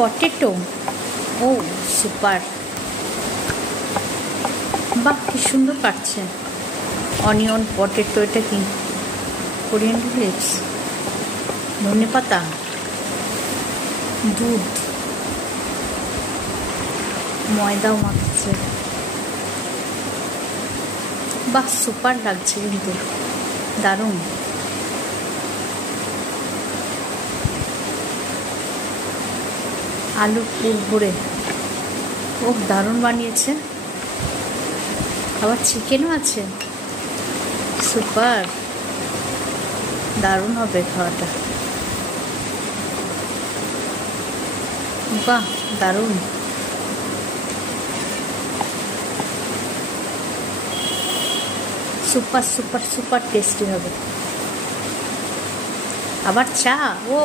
Potato, ও super, বাহ কি সুন্দর কাটছে। অনিয়ন, পটেটো, এটা কি কোরিয়ান্ডার লিভস, ধনে পাতা, দুধ, ময়দাও মাখছে। বাহ সুপার লাগছে কিন্তু, দারুণ। আলু পুর ভরে, ও দারুণ বানিয়েছে। আবার চিকেনও আছে, সুপার, দারুণ হবে খাওয়াটা। বাহ দারুণ। সুপার সুপার সুপার টেস্টি হবে। আবার চা, ও